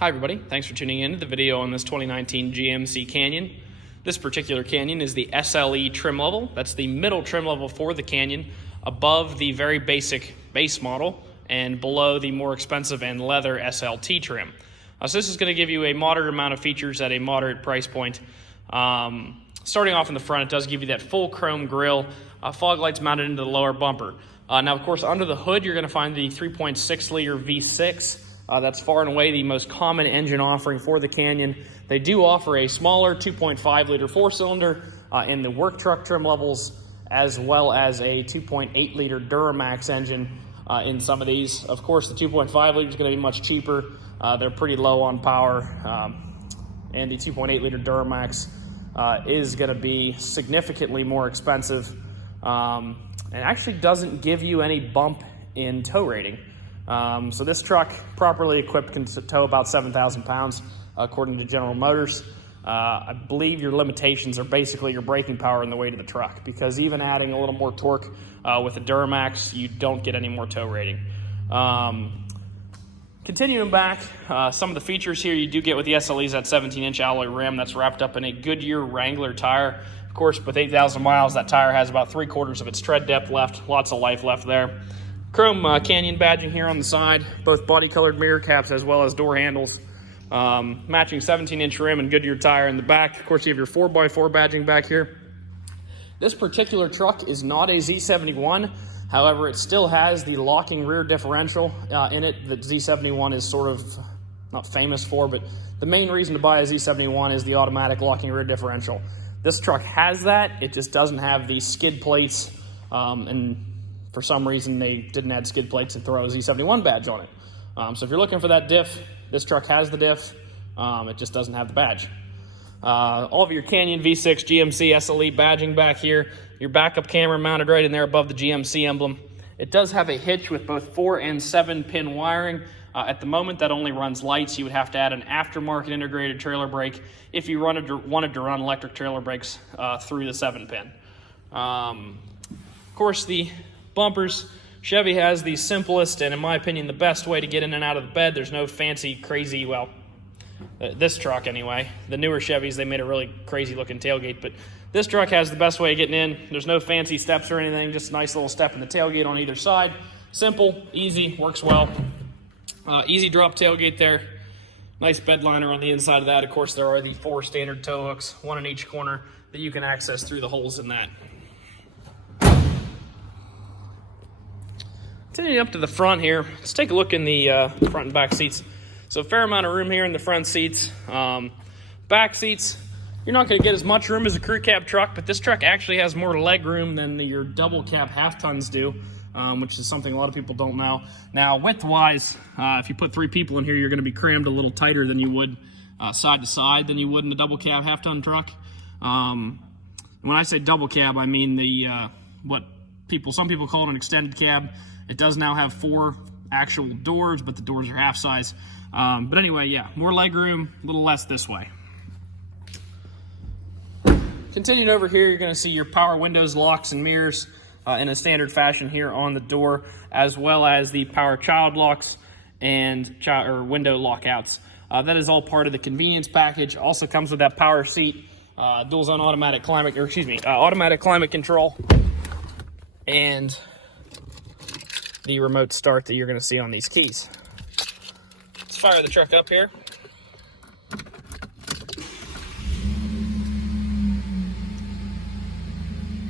Hi everybody, thanks for tuning in to the video on this 2019 GMC Canyon. This particular Canyon is the SLE trim level. That's the middle trim level for the Canyon, above the very basic base model and below the more expensive and leather SLT trim. So this is going to give you a moderate amount of features at a moderate price point. Starting off in the front, it does give you that full chrome grille, fog lights mounted into the lower bumper. Now of course under the hood you're going to find the 3.6 liter V6. That's far and away the most common engine offering for the Canyon. They do offer a smaller 2.5 liter four-cylinder in the work truck trim levels, as well as a 2.8 liter Duramax engine in some of these. Of course, the 2.5 liter is going to be much cheaper. They're pretty low on power, and the 2.8 liter Duramax is going to be significantly more expensive, and actually doesn't give you any bump in tow rating. So this truck, properly equipped, can tow about 7,000 pounds, according to General Motors. I believe your limitations are basically your braking power and the weight of the truck, because even adding a little more torque with a Duramax, you don't get any more tow rating. Continuing back, some of the features here you do get with the SLEs, that 17-inch alloy rim that's wrapped up in a Goodyear Wrangler tire. Of course, with 8,000 miles, that tire has about 3/4 of its tread depth left, lots of life left there. Chrome Canyon badging here on the side, both body colored mirror caps as well as door handles. Matching 17-inch rim and Goodyear tire in the back. Of course, you have your 4x4 badging back here. This particular truck is not a Z71. However, it still has the locking rear differential in it that Z71 is sort of not famous for, but the main reason to buy a Z71 is the automatic locking rear differential. This truck has that. It just doesn't have the skid plates, and for some reason they didn't add skid plates and throw a Z71 badge on it. So if you're looking for that diff, this truck has the diff. It just doesn't have the badge. All of your Canyon V6 GMC SLE badging back here. Your backup camera mounted right in there above the GMC emblem. It does have a hitch with both 4 and 7 pin wiring. At the moment that only runs lights. You would have to add an aftermarket integrated trailer brake if you wanted to run electric trailer brakes through the 7 pin. Of course, the bumpers, Chevy has the simplest and, in my opinion, the best way to get in and out of the bed. There's no fancy, crazy, well, this truck anyway. The newer Chevys, they made a really crazy looking tailgate, but this truck has the best way of getting in. There's no fancy steps or anything, just a nice little step in the tailgate on either side. Simple, easy, works well. Easy drop tailgate there. Nice bed liner on the inside of that. Of course, there are the 4 standard tow hooks, 1 in each corner, that you can access through the holes in that. Continuing up to the front here, let's take a look in the front and back seats. So a fair amount of room here in the front seats. Back seats, you're not going to get as much room as a crew cab truck, but this truck actually has more leg room than your double cab half tons do, which is something a lot of people don't know. Now, width-wise, if you put 3 people in here, you're going to be crammed a little tighter than you would side to side than you would in a double cab half ton truck. When I say double cab, I mean the some people call it an extended cab. It does now have 4 actual doors, but the doors are half size. But anyway, yeah, more leg room, a little less this way. Continuing over here, you're going to see your power windows, locks, and mirrors in a standard fashion here on the door, as well as the power child locks and window lockouts. That is all part of the convenience package. Also comes with that power seat, dual zone automatic climate control, and the remote start that you're going to see on these keys. Let's fire the truck up here.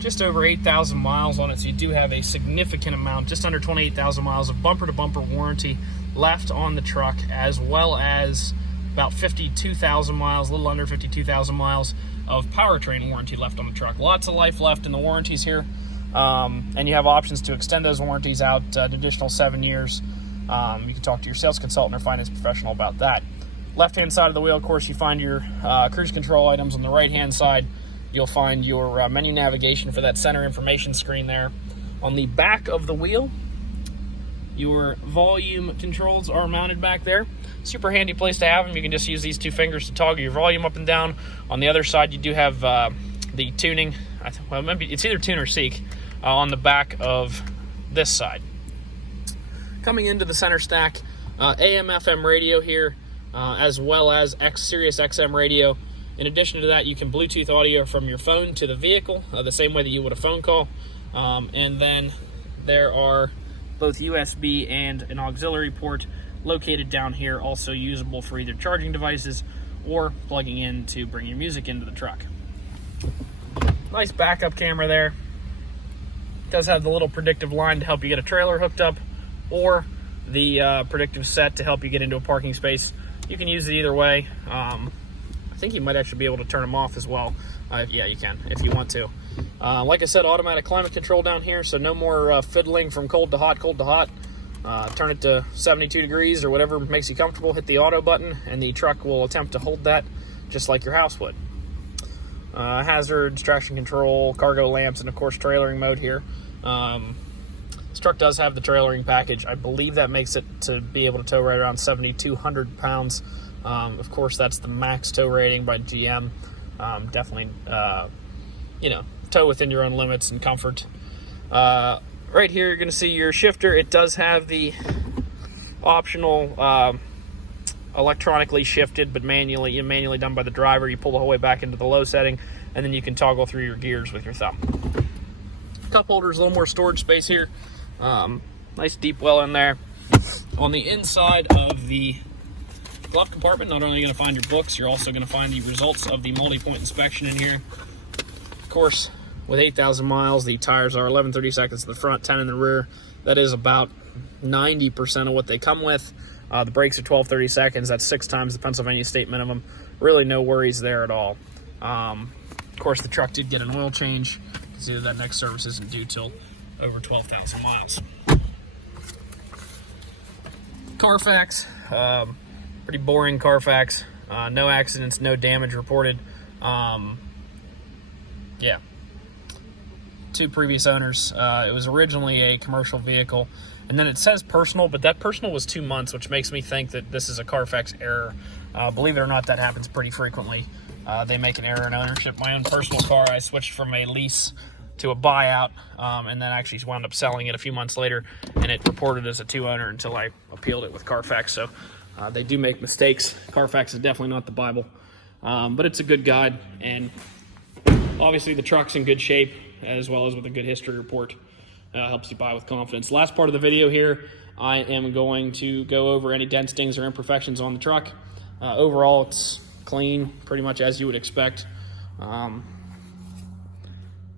Just over 8,000 miles on it, so you do have a significant amount, just under 28,000 miles of bumper-to-bumper warranty left on the truck, as well as about 52,000 miles, a little under 52,000 miles of powertrain warranty left on the truck. Lots of life left in the warranties here. And you have options to extend those warranties out an additional 7 years. You can talk to your sales consultant or finance professional about that. Left-hand side of the wheel, of course, you find your cruise control items. On the right-hand side, you'll find your menu navigation for that center information screen there. On the back of the wheel, your volume controls are mounted back there. Super handy place to have them. You can just use these 2 fingers to toggle your volume up and down. On the other side, you do have the tuning. Well, maybe it's either tune or seek on the back of this side. Coming into the center stack, AM/FM radio here, as well as Sirius XM radio. In addition to that, you can Bluetooth audio from your phone to the vehicle, the same way that you would a phone call. And then there are both USB and an auxiliary port located down here, also usable for either charging devices or plugging in to bring your music into the truck. Nice backup camera there. It does have the little predictive line to help you get a trailer hooked up, or the predictive set to help you get into a parking space. You can use it either way. I think you might actually be able to turn them off as well. Yeah, you can if you want to. Like I said, automatic climate control down here, so no more fiddling from cold to hot, cold to hot. Turn it to 72 degrees or whatever makes you comfortable. Hit the auto button, and the truck will attempt to hold that just like your house would. Hazards, traction control, cargo lamps, and of course trailering mode here. This truck does have the trailering package. I believe that makes it to be able to tow right around 7,200 pounds. Of course, that's the max tow rating by GM. Definitely, tow within your own limits and comfort. Right here, you're going to see your shifter. It does have the optional electronically shifted, but manually done by the driver. You pull the whole way back into the low setting, and then you can toggle through your gears with your thumb. Cup holders, a little more storage space here. Nice deep well in there. On the inside of the glove compartment, not only are you going to find your books, you're also going to find the results of the multi-point inspection in here. Of course, with 8,000 miles, the tires are 11/32 in the front, 10 in the rear. That is about 90% of what they come with. The brakes are 12/32. That's 6 times the Pennsylvania state minimum. Really no worries there at all. Of course, the truck did get an oil change. You can see that next service isn't due till over 12,000 miles. Carfax, pretty boring Carfax. No accidents, no damage reported. Yeah. 2 previous owners. It was originally a commercial vehicle, and then it says personal, but that personal was 2 months, which makes me think that this is a Carfax error. Believe it or not, that happens pretty frequently. They make an error in ownership. My own personal car, I switched from a lease to a buyout, and then actually wound up selling it a few months later, and it reported as a 2-owner until I appealed it with Carfax. So they do make mistakes. Carfax is definitely not the Bible, but it's a good guide, and obviously the truck's in good shape, as well as with a good history report. Helps you buy with confidence. Last part of the video here, I am going to go over any dents, dings, or imperfections on the truck. Overall, it's clean, pretty much as you would expect.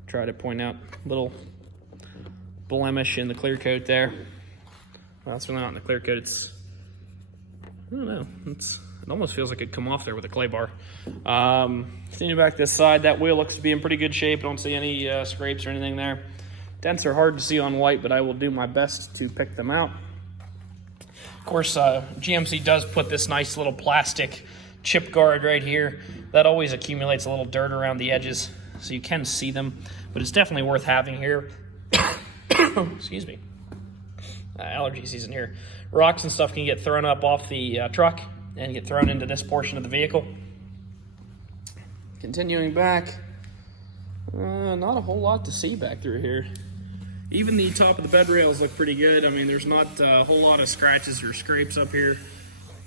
Try to point out a little blemish in the clear coat there. Well, it's really not in the clear coat. It's, I don't know, it almost feels like it'd come off there with a clay bar. Continue back this side. That wheel looks to be in pretty good shape. I don't see any scrapes or anything there. Dents are hard to see on white, but I will do my best to pick them out. Of course, GMC does put this nice little plastic chip guard right here. That always accumulates a little dirt around the edges, so you can see them, but it's definitely worth having here. Excuse me. Allergy season here. Rocks and stuff can get thrown up off the truck and get thrown into this portion of the vehicle. Continuing back, not a whole lot to see back through here. Even the top of the bed rails look pretty good. I mean, there's not a whole lot of scratches or scrapes up here.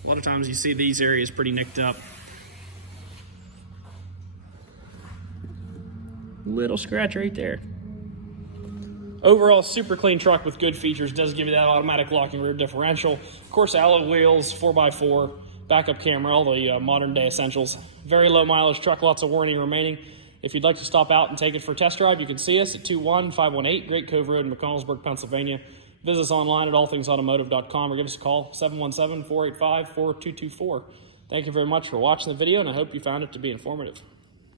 A lot of times you see these areas pretty nicked up. Little scratch right there. Overall, super clean truck with good features. Does give you that automatic locking rear differential. Of course, alloy wheels, 4x4, backup camera, all the modern day essentials. Very low mileage truck, lots of warranty remaining. If you'd like to stop out and take it for a test drive, you can see us at 21518 Great Cove Road in McConnellsburg, Pennsylvania. Visit us online at allthingsautomotive.com or give us a call, 717-485-4224. Thank you very much for watching the video, and I hope you found it to be informative.